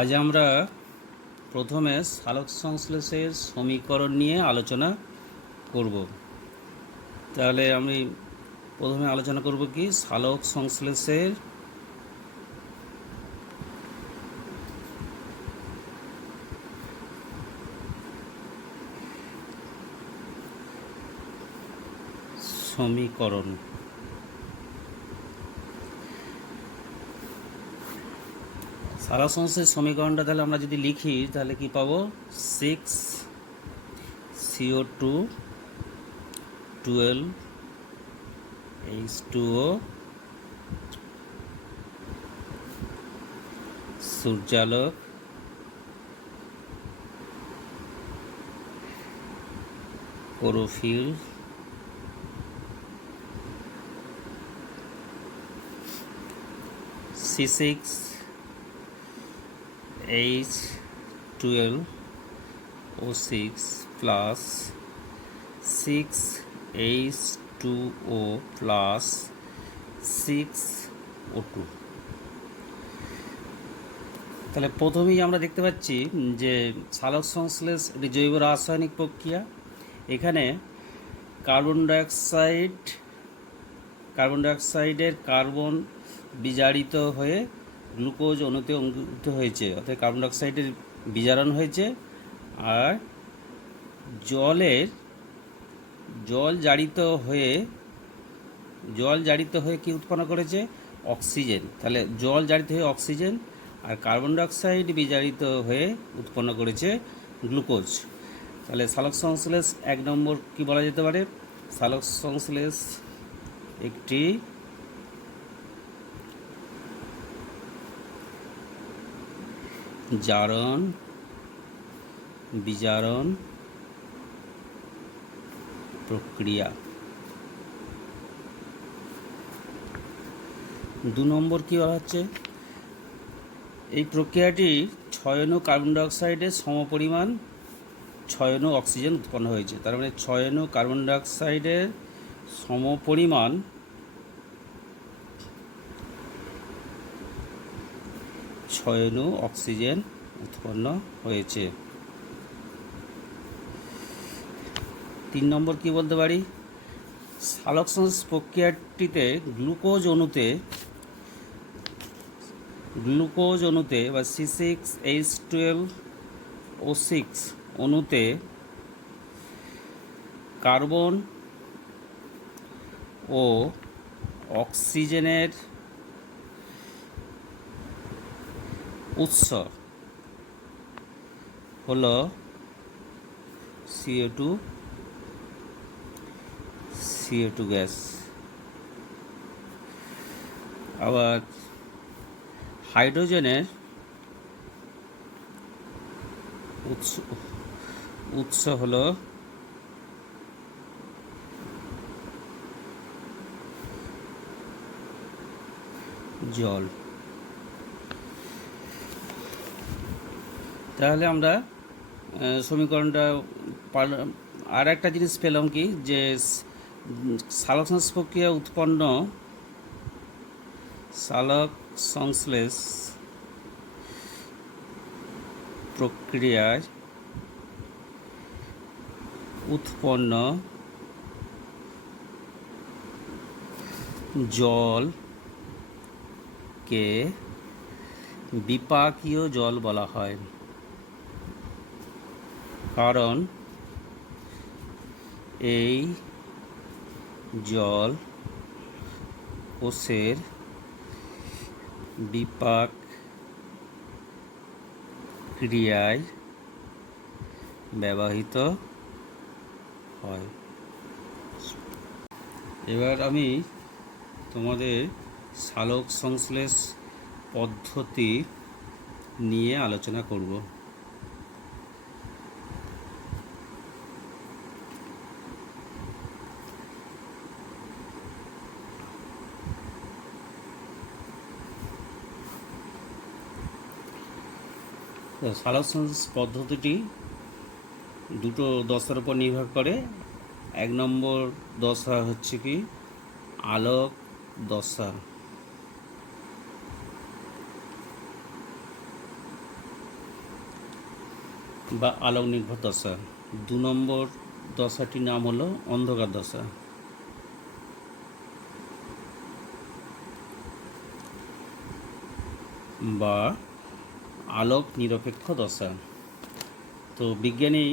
আজ আমরা প্রথমে সালোক সংশ্লেষের সমীকরণ নিয়ে আলোচনা করব। তাহলে আমি প্রথমে আলোচনা করব কি সালোক সংশ্লেষের সমীকরণ। সালোক সংশ্লেষের সমীকরণটা তাহলে আমরা যদি লিখি তাহলে কি পাবো, 6CO2 12 H2O সূর্যালোক chlorophyll C6H12O6 plus 6H2O plus 6O2। তাহলে প্রথমেই আমরা দেখতে পাচ্ছি যে সালোক সংশ্লেষ একটি জৈব রাসায়নিক প্রক্রিয়া। এখানে কার্বন ডাইঅক্সাইডের কার্বন বিজারিত হয়ে গ্লুকোজ অণুতে অঙ্কিত হয়েছে, অর্থাৎ কার্বন ডাইঅক্সাইডের বিজারণ হয়েছে। আর জল জারিত হয়ে কি উৎপন্ন করেছে, অক্সিজেন। তাহলে জল জারিত হয়ে অক্সিজেন আর কার্বন ডাইঅক্সাইড বিজারিত হয়ে উৎপন্ন করেছে গ্লুকোজ। তাহলে সালোক সংশ্লেষ 1 নম্বর কি বলা যেতে পারে, সালোক সংশ্লেষ একটি জারণ বিজারণ প্রক্রিয়া। 2 নম্বর কি বলা হচ্ছে, এই প্রক্রিয়াটি 6 অণু কার্বন ডাইঅক্সাইডের সমপরিমাণ 6 অণু অক্সিজেন উৎপন্ন হয়েছে। তার মানে 6 অণু কার্বন ডাইঅক্সাইডের সমপরিমাণ 6 অণু অক্সিজেন উৎপন্ন হয়েছে। 3 নম্বর কি বলতে পারি, সালোক সংশ্লেষ প্রক্রিয়াটিতে গ্লুকোজ অণুতে বা C6H12O6 অণুতে কার্বন ও অক্সিজেনের উৎস হলো CO2 গ্যাস। আবার হাইড্রোজেনের উৎস হলো জল। তাহলে আমরা সমীকরণটা আর একটা জিনিস পেলাম কি, যে সালোক সংশ্লেষ প্রক্রিয়ায় উৎপন্ন জলকে বিপাকীয় জল বলা হয়, কারণ এই জল কোষের বিপাক ক্রিয়ায় ব্যবহৃত হয়। এবার আমি তোমাদের সালোক সংশ্লেষ পদ্ধতি নিয়ে আলোচনা করব। সালোক সংশ্লেষ পদ্ধতিটি দুটো দশার উপর নির্ভর করে। 1 নম্বর দশা হচ্ছে কি আলোক দশা। বা আলোক নির্ভর দশা। 2 নম্বর দশাটির নাম হলো অন্ধকার দশা। বা আলোক নিরপেক্ষ দশা। তো বিজ্ঞানী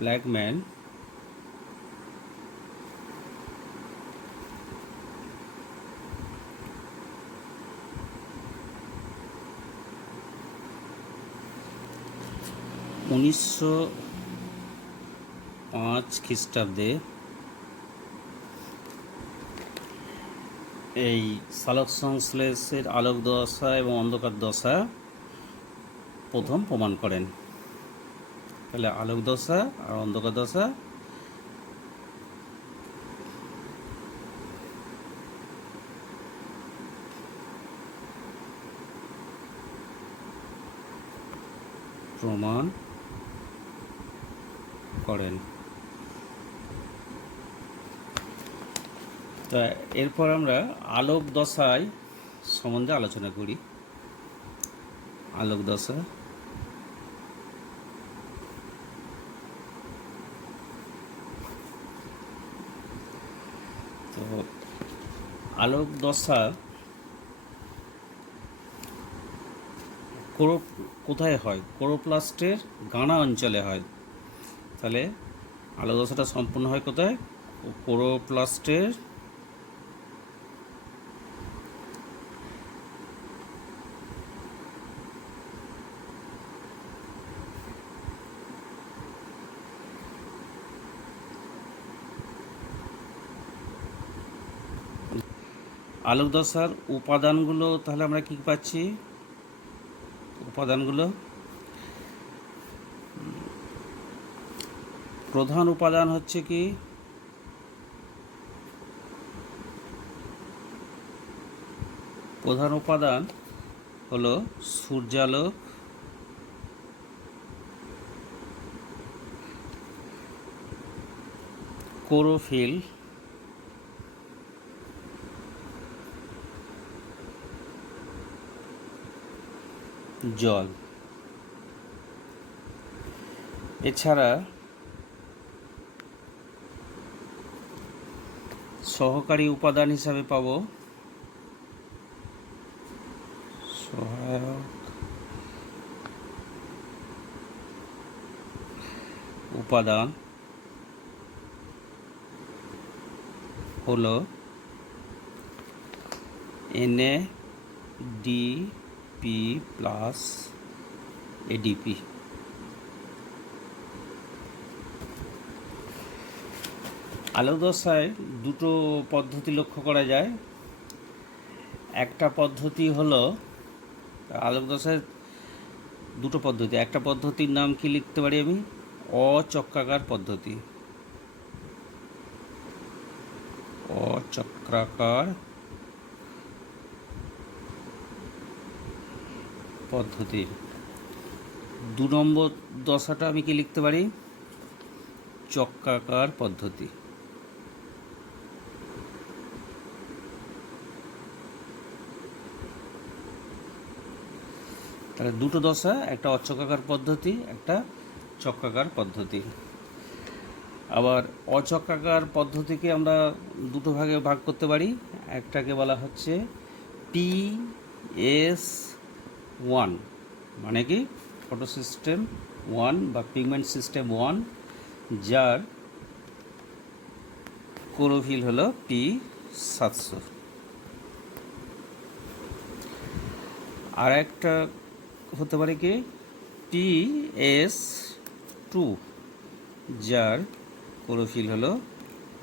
ব্ল্যাকম্যান 1905 খ্রিস্টাব্দে এই সালোক সংশ্লেষের আলোক দশা এবং অন্ধকার দশা প্রথম প্রমাণ করেন। তাহলে আলোক দশা আর অন্ধকার দশা প্রমাণ করেন। তা এরপর আমরা আলোক দশায় সম্বন্ধে আলোচনা করি। আলোক দশা তো আলোক দশা কোথায় হয়? ক্লোরোপ্লাস্টের গানা অঞ্চলে হয়। তাহলে আলোক দশাটা সম্পূর্ণ হয় কোথায়? ক্লোরোপ্লাস্টের আলোক দশার উপাদানগুলো তাহলে আমরা কি পাচ্ছি? উপাদানগুলো প্রধান উপাদান হচ্ছে কি? প্রধান উপাদান হলো সূর্যালোক, ক্লোরোফিল, জল। এছাড়া সহকারী উপাদান হিসাবে পাব সহায়ক উপাদান হলো NADP প্লাস ADP। আলোক দশায় দুটো পদ্ধতি লক্ষ্য করা যায়। একটা পদ্ধতি হলো আলোক দশায় দুটো পদ্ধতি। একটা পদ্ধতির নাম কি লিখতে পারি আমি? অচক্রাকার পদ্ধতি। অচক্রাকার পদ্ধতি। 2 নম্বর দশাটা আমি কি লিখতে পারি? চক্রাকার পদ্ধতি। তাহলে দুটো দশা, একটা অচক্রাকার পদ্ধতি, একটা চক্রাকার পদ্ধতি। আবার অচক্রাকার পদ্ধতিকে আমরা দুটো ভাগে ভাগ করতে পারি। একটাকে বলা হচ্ছে PS1, মানে কি ফটো সিস্টেম 1 বা পিগমেন্ট সিস্টেম 1, যার ক্লোরোফিল হলো P700। আর একটা হতে পারে কি PS2, যার ক্লোরোফিল হলো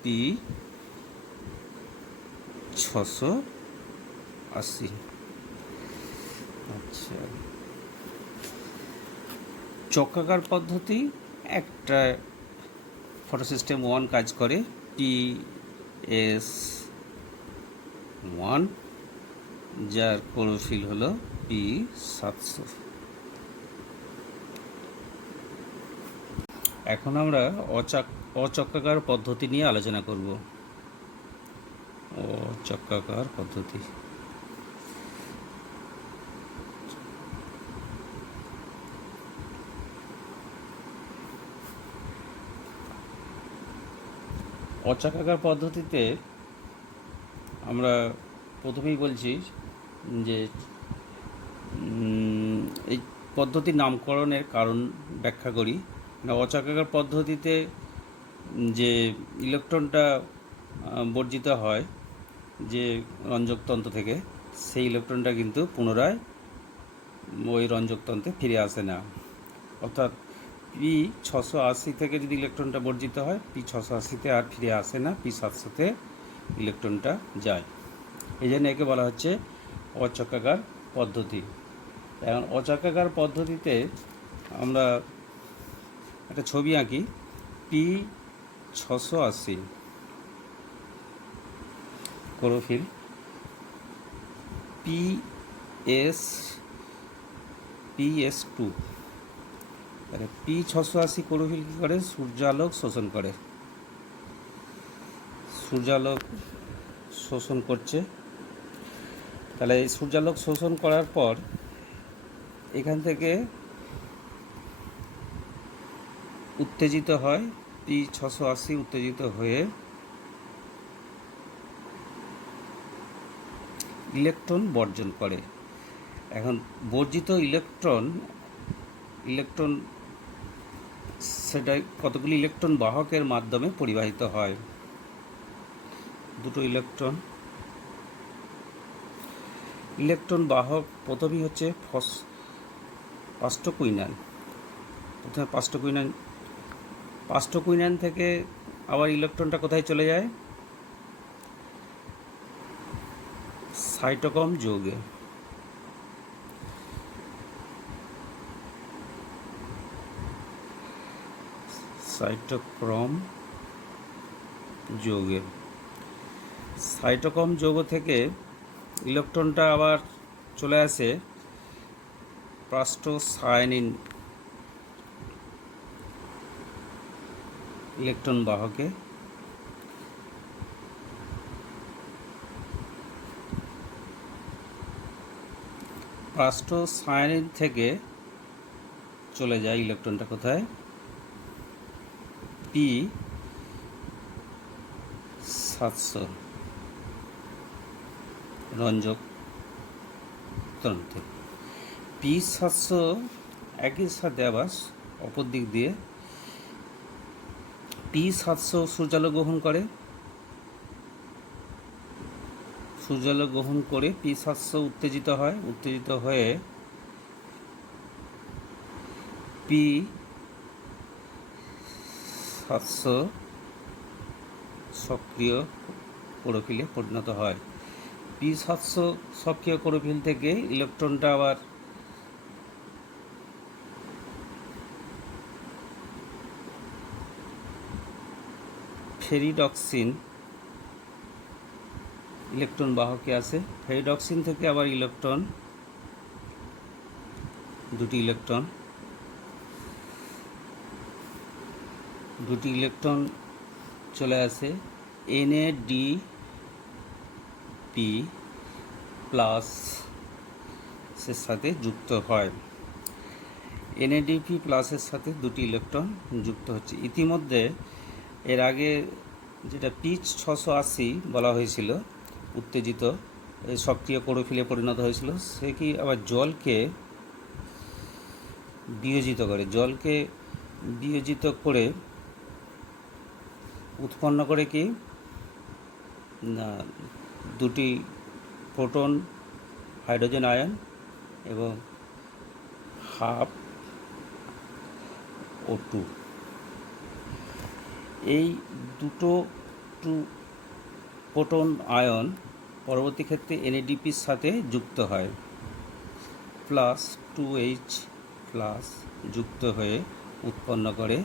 P680। আচ্ছা, চক্রাকার পদ্ধতি একটা ফটো সিস্টেম 1 কাজ করে PS1, যার ক্লোরোফিল হলো P700। এখন আমরা অচক্রাকার পদ্ধতি নিয়ে আলোচনা করব। অচক্রাকার পদ্ধতি। অচাকাকার পদ্ধতিতে আমরা প্রথমেই বলছি যে এই পদ্ধতির নামকরণের কারণ ব্যাখ্যা করি। অচাকাকার পদ্ধতিতে যে ইলেকট্রনটা বর্জিত হয় যে রঞ্জকতন্ত্র থেকে, সেই ইলেকট্রনটা কিন্তু পুনরায় ওই রঞ্জকতন্ত্রে ফিরে আসে না। অর্থাৎ P680 থেকে যদি ইলেকট্রনটা বর্জিত হয়, P680-তে আর ফিরে আসে না, P700-তে ইলেকট্রনটা যায়। এই জন্য একে বলা হচ্ছে অচক্রাকার পদ্ধতি। এখন অচক্রাকার পদ্ধতিতে আমরা একটা ছবি আঁকি। P680 chlorophyll, PS2। তাহলে P680 ক্লোরোফিল কী করে? সূর্যালোক শোষণ করে, সূর্যালোক শোষণ করছে। তাহলে এই সূর্যালোক শোষণ করার পর এখান থেকে উত্তেজিত হয়, P680 উত্তেজিত হয়ে ইলেকট্রন বর্জন করে। এখন বর্জিত ইলেকট্রন সেটা কতগুলি ইলেকট্রন বাহকের মাধ্যমে পরিবাহিত হয়। দুটো ইলেকট্রন বাহক প্রথমেই হচ্ছে পাস্টোকুইনান। প্রথমে পাস্টোকুইনান থেকে আবার ইলেকট্রনটা কোথায় চলে যায়? সাইটোক্রম যৌগে। সাইটোক্রম যৌগ থেকে ইলেকট্রনটা আবার চলে আসে প্লাস্টোসায়ানিন ইলেকট্রন বাহকে। প্লাস্টোসায়ানিন থেকে চলে যায় ইলেকট্রনটা কোথায়? P700 রঞ্জক তন্ত্রে। P700 একই সাথে আবার অপর দিক দিয়ে P700 সূর্যালোক গ্রহণ করে। সূর্যালোক গ্রহণ করে P700 উত্তেজিত হয়ে P700 সক্রিয় ক্লোরোফিলে পরিণত হয়। P700 সক্রিয় ক্লোরোফিল থেকে ইলেকট্রনটা আবার ফেরিডক্সিন ইলেকট্রন বাহকে আসে। ফেরিডক্সিন থেকে আবার দুটি ইলেকট্রন চলে আসে NADP+ এর সাথে যুক্ত হয়। NADP+ এর সাথে দুটি ইলেকট্রন যুক্ত হচ্ছে। ইতিমধ্যে এর আগে যেটা P680 বলা হয়েছিল, উত্তেজিত সক্রিয় ক্লোরোফিলে পরিণত হয়েছিল, সে কি আবার জলকে বিয়োজিত করে উৎপন্ন করে কি না, দুটি প্রোটন, হাইড্রোজেন আয়ন এবং হাফ O2। এই দুটো প্রোটন আয়ন পরবর্তী ক্ষেত্রে NADP-র সাথে যুক্ত হয়, +2H+ যুক্ত হয়ে উৎপন্ন করে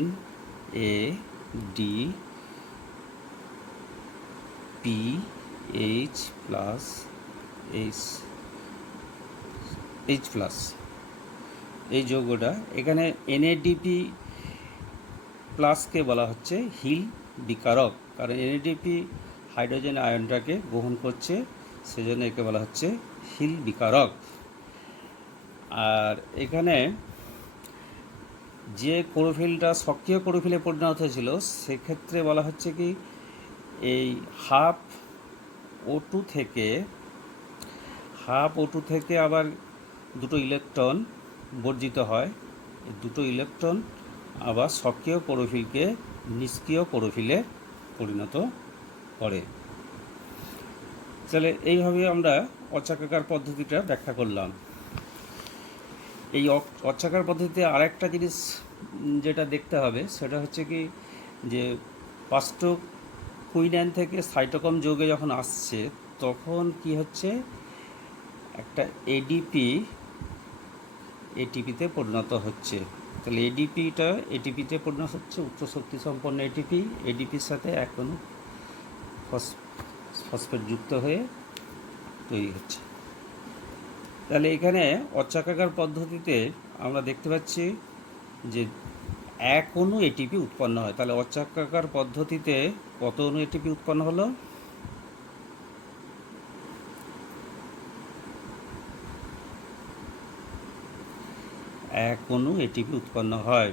NADPH+। এই যৌগটা এখানে NADP+কে বলা হচ্ছে হিল বিকারক, কারণ NADP হাইড্রোজেন আয়নটাকে গ্রহণ করছে, সেজন্য একে বলা হচ্ছে হিল বিকারক। আর এখানে যে ক্লোরোফিলটা সক্রিয় ক্লোরোফিলে পরিণত হয়েছিল সেক্ষেত্রে বলা হচ্ছে কি এই হাফ ও টু থেকে আবার দুটো ইলেকট্রন বর্জিত হয়। এই দুটো ইলেকট্রন আবার সক্রিয় ক্লোরোফিলকে নিষ্ক্রিয় ক্লোরোফিলে পরিণত করে। তাহলে এইভাবে আমরা অচক্রাকার পদ্ধতিটা ব্যাখ্যা করলাম। এই অচক্রাকার পদ্ধতিতে আরেকটা জিনিস যেটা দেখতে হবে সেটা হচ্ছে কি যে পাস্টোকুইনাইন থেকে সাইটোক্রোম যৌগে যখন আসছে তখন কি হচ্ছে একটা এটিপিতে পরিণত হচ্ছে। তাহলে এটিপিতে পরিণত হচ্ছে, উচ্চ শক্তি সম্পন্ন এডিপির সাথে এক অণু ফসফেট যুক্ত হয়ে তৈরি হচ্ছে। তাহলে এখানে অচক্রাকার পদ্ধতিতে আমরা দেখতে পাচ্ছি যে এক অণু এটিপি উৎপন্ন হয়। তাহলে অচক্রাকার পদ্ধতিতে কত অণু এটিপি উৎপন্ন হলো? এক অণু এটিপি উৎপন্ন হয়।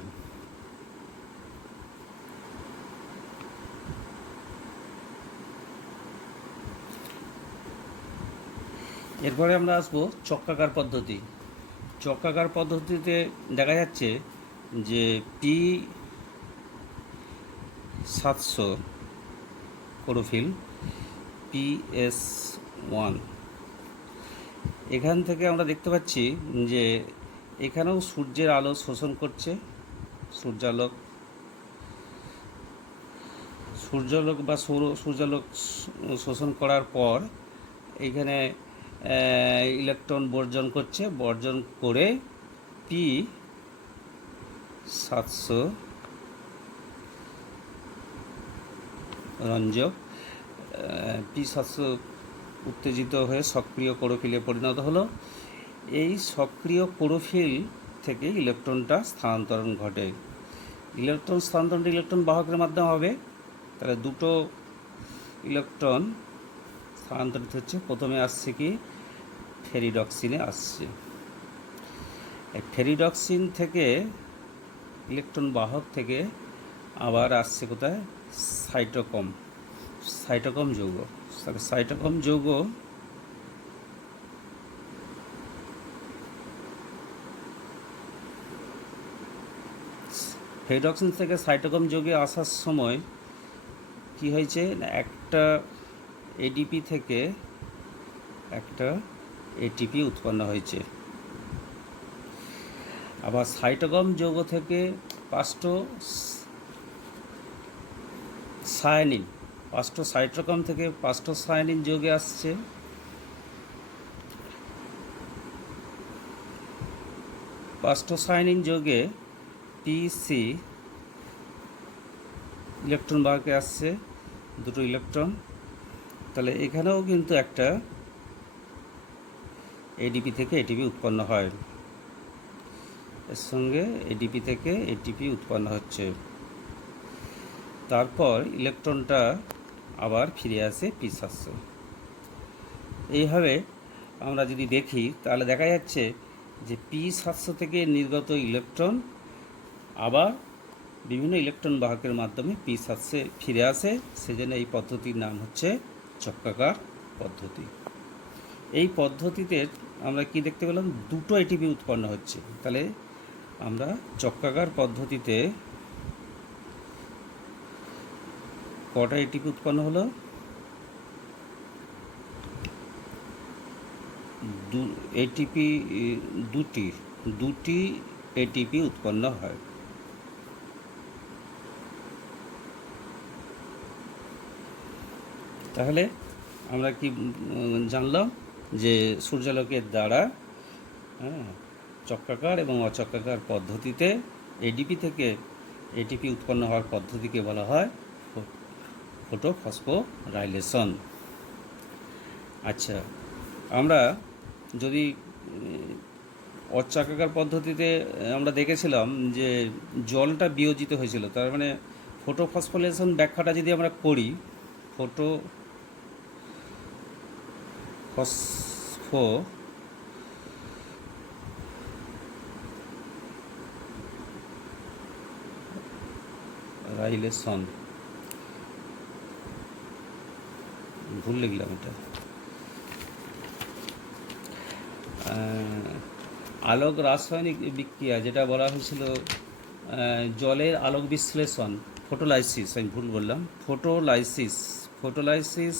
এরপরে আমরা আসবো চক্রাকার পদ্ধতি। চক্রাকার পদ্ধতিতে দেখা যাচ্ছে যে P700 ক্লোরোফিল PS1, এখান থেকে আমরা দেখতে পাচ্ছি যে এখানেও সূর্যের আলো শোষণ করছে। সূর্যালোক বা সূর্যালোক শোষণ করার পর এইখানে ইলেকট্রন বর্জন করে P700 রঞ্জক P700 উত্তেজিত হয়ে সক্রিয় ক্লোরোফিলে পরিণত হলো। এই সক্রিয় ক্লোরোফিল থেকে ইলেকট্রনটা স্থানান্তরণ ঘটে। স্থানান্তরণটা ইলেকট্রন বাহকের মাধ্যমে হবে। তাহলে দুটো ইলেকট্রন স্থানান্তরিত হচ্ছে। প্রথমে আসছে কি ফেরিডক্সিনে আসছে। এই ফেরিডক্সিন থেকে ইলেকট্রন বাহক থেকে আবার আসছে কোথায়? সাইটোক্রোম যৌগ। তাহলে সাইটোক্রোম যৌগ ফেরিডক্সিন থেকে সাইটোক্রোম যৌগে আসার সময় কি হয়েছে, একটা এডিপি থেকে একটা এটিপি উৎপন্ন হয়েছে। আবার সাইটোক্রোম যৌগ থেকে সাইটোক্রোম থেকে পাস্টোসায়ানিন যৌগে আসছে। পাস্টোসায়ানিন যৌগে পিসি ইলেকট্রন বাহকে আসছে দুটো ইলেকট্রন। তাহলে এখানেও কিন্তু একটা এডিপি থেকে এটিপি উৎপন্ন হয়। এর সঙ্গে এডিপি থেকে এটিপি উৎপন্ন হচ্ছে। তারপর ইলেকট্রনটা আবার ফিরে আসে P700। এইভাবে আমরা যদি দেখি তাহলে দেখা যাচ্ছে যে P700 থেকে নির্গত ইলেকট্রন আবার বিভিন্ন ইলেকট্রন বাহকের মাধ্যমে P700 ফিরে আসে। সেজন্য এই পদ্ধতির নাম হচ্ছে চক্রাকার পদ্ধতি। এই পদ্ধতিতে আমরা কি দেখতে পেলাম? দুটো এটিপি উৎপন্ন হচ্ছে। তাহলে আমরা চক্রাকার পদ্ধতিতে কটা এটিপি উৎপন্ন হলো? দুটি এটিপি উৎপন্ন হয়। তাহলে আমরা কি জানলাম যে সূর্যালোকের দ্বারা চক্রাকার এবং অচক্রাকার পদ্ধতিতে এডিপি থেকে এটিপি উৎপন্ন হওয়ার পদ্ধতিকে বলা হয় ফটোফসফোরাইলেশন। আচ্ছা, আমরা যদি অচক্রাকার পদ্ধতিতে আমরা দেখেছিলাম যে জলটা বিয়োজিত হয়েছিল। তার মানে ফটোফসফোরাইলেশন ব্যাখ্যাটা যদি আমরা করি, রাইলেশন, ভুল লিখলাম এটা। আলোক রাসায়নিক বিক্রিয়া, যেটা বলা হয়েছিল জলের আলোক বিশ্লেষণ, ফটোলাইসিস, আমি ভুল বললাম, ফটোলাইসিস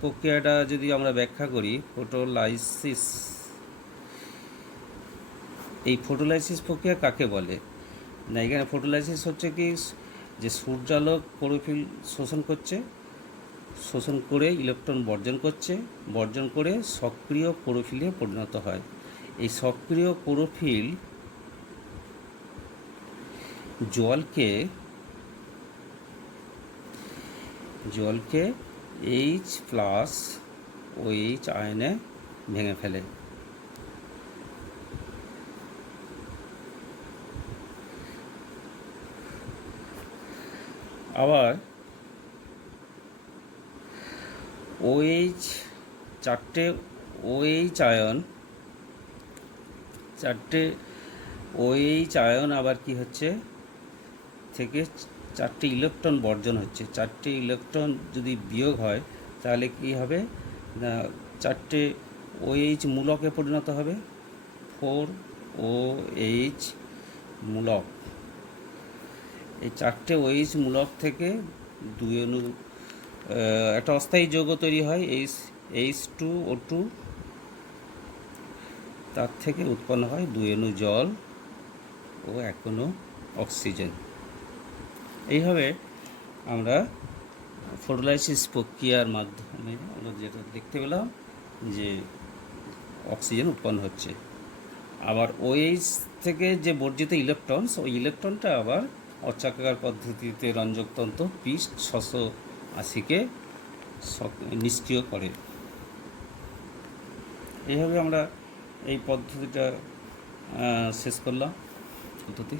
প্রক্রিয়াটা যদি আমরা ব্যাখ্যা করি, এই ফটোলাইসিস প্রক্রিয়া কাকে বলে? না, এখানে ফটোলাইসিস হচ্ছে কি, যে সূর্যালোক ক্লোরোফিল শোষণ করে ইলেকট্রন বর্জন করে সক্রিয় ক্লোরোফিলে পরিণত হয়। এই সক্রিয় ক্লোরোফিল জলকে H+OH আয়নে ভেঙে ফেলে। আবার চারটে OH আয়ন আবার কি হচ্ছে, থেকে 4টে ইলেকট্রন বর্জন হচ্ছে। 4টে ইলেকট্রন যদি বিয়োগ হয় তাহলে কি হবে না, 4টে OH মূলকে পরিণত হবে, 4OH মূলক। এই 4টে OH মূলক থেকে 2 অণু একটা অস্থায়ী যৌগ তৈরি হয়, H2O2, তার থেকে উৎপন্ন হয় 2 অণু জল ও 1 অণু অক্সিজেন। এইভাবে আমরা ফটোলাইসিস প্রক্রিয়ার মাধ্যমে আমরা যেটা দেখতে পেলাম যে অক্সিজেন উৎপন্ন হচ্ছে। আবার OH থেকে যে বর্জিত ইলেকট্রনস, ওই ইলেকট্রনটা আবার অচক্রাকার পদ্ধতিতে রঞ্জকতন্ত্র পৃষ্ঠ 680-কে নিষ্ক্রিয় করে। এইভাবে আমরা এই পদ্ধতিটা শেষ করলাম পদ্ধতি।